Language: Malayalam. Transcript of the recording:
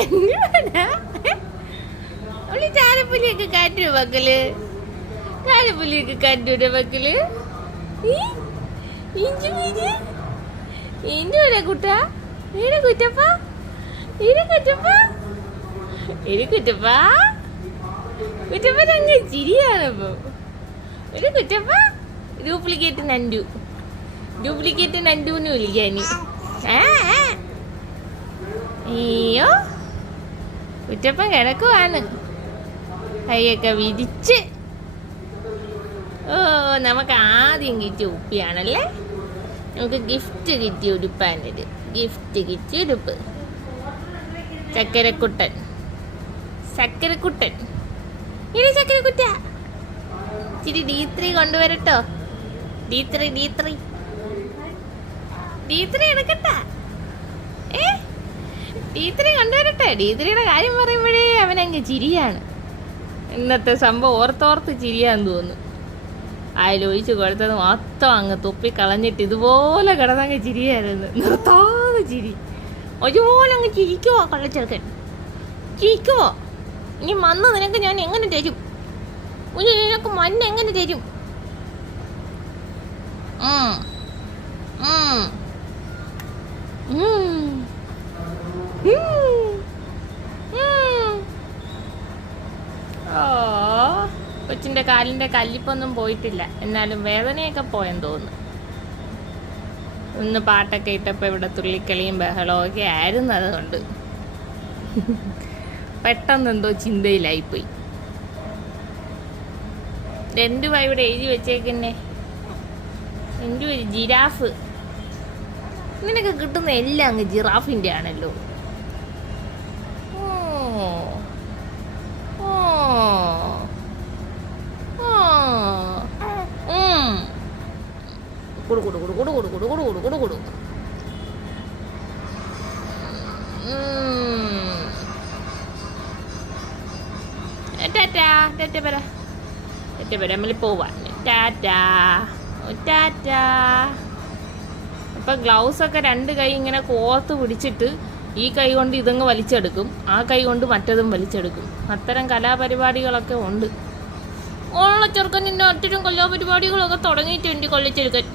എന്തുവാടാ അവള് ചാരപ്പുലിയൊക്കെ കാറ്റു മക്കള്, ചാരപ്പുലിയൊക്കെ കാറ്റൂടെ മക്കള്. എന്തുവാ കുട്ടാ, വീട് കുറ്റപ്പ, വീട് കുറ്റപ്പ, വീട് കുറ്റപ്പ, കുറ്റപ്പ അങ്ങ് ചിരിയാണപ്പോ. ഒരു കുറ്റപ്പ ഡ്യൂപ്ലിക്കേറ്റ് നണ്ടു, ഡ്യൂപ്ലിക്കേറ്റ് നണ്ടുന്ന് വിളിക്കാനി. അയ്യോ കുറ്റപ്പൻ കിടക്കുവാണ് കൈയൊക്കെ വിരിച്ച്. ഓ നമുക്ക് ആദ്യം കിട്ടിയ ഉപ്പിയാണല്ലേ, നമുക്ക് ഗിഫ്റ്റ് കിട്ടിയ ഉടുപ്പാണിത്, ഗിഫ്റ്റ് കിട്ടിയ ഉടുപ്പ്. ചക്കരക്കുട്ടൻ, ചക്കരക്കുട്ടൻ, ഇത് ചക്കരക്കുട്ട. ഇച്ചിരി D3 കൊണ്ടുവരട്ടോ, D3 D3 D3 എടുക്കട്ടാ. D3 കൊണ്ടുവരട്ടെ. D3യുടെ കാര്യം പറയുമ്പോഴേ അവനങ്ങ് ചിരിയാണ്. ഇന്നത്തെ സംഭവം ഓർത്തോർത്ത് ചിരിയാന്ന് തോന്നുന്നു. അതിലൊഴിച്ച് കൊടുത്തത് മൊത്തം അങ്ങ് തുപ്പി കളഞ്ഞിട്ട് ഇതുപോലെ കിടന്നങ്ങ് ചിരിയായിരുന്നു, നിർത്താതെ ചിരി. ഒരുപോലെ അങ്ങ് ചിരിക്കുവോ കള്ളച്ചെറുക്കൻ, ചിരിക്കുവോ. ഇനി മണ്ണ് നിനക്ക് ഞാൻ എങ്ങനെ തരും, നിനക്ക് മണ്ണ് എങ്ങനെ തരും. ഓ കൊച്ചിൻ്റെ കാലിൻ്റെ കല്ലിപ്പൊന്നും പോയിട്ടില്ല, എന്നാലും വേദനയൊക്കെ പോയെന്ന് തോന്നുന്നു. ഒന്ന് പാട്ടൊക്കെ ഇട്ടപ്പോൾ ഇവിടെ തുള്ളിക്കളിയും ബഹളവും ഒക്കെ ആയിരുന്നു. അതുകൊണ്ട് പെട്ടെന്ന് എന്തോ ചിന്തയിലായിപ്പോയി. എന്തുവാ ഇവിടെ എഴുതി വെച്ചേക്കുന്നേ? എന്തുവാ ജിറാഫ്? നിനക്ക് കിട്ടുന്ന എല്ലാം അങ്ങ് ജിറാഫിൻ്റെ ആണല്ലോ. നമ്മള് പോവാൻ ടാറ്റാ ടാറ്റാ. അപ്പം ഗ്ലൗസൊക്കെ രണ്ട് കൈ ഇങ്ങനെ കോർത്ത് പിടിച്ചിട്ട് ഈ കൈ കൊണ്ട് ഇതങ്ങ് വലിച്ചെടുക്കും, ആ കൈ കൊണ്ട് മറ്റതും വലിച്ചെടുക്കും. അത്തരം കലാപരിപാടികളൊക്കെ ഉണ്ട്. കൊള്ളച്ചെറുക്കൻ, നിന്നെ അത്തരം കലാപരിപാടികളൊക്കെ തുടങ്ങിയിട്ടുണ്ട് കൊള്ളച്ചെറുക്കൻ.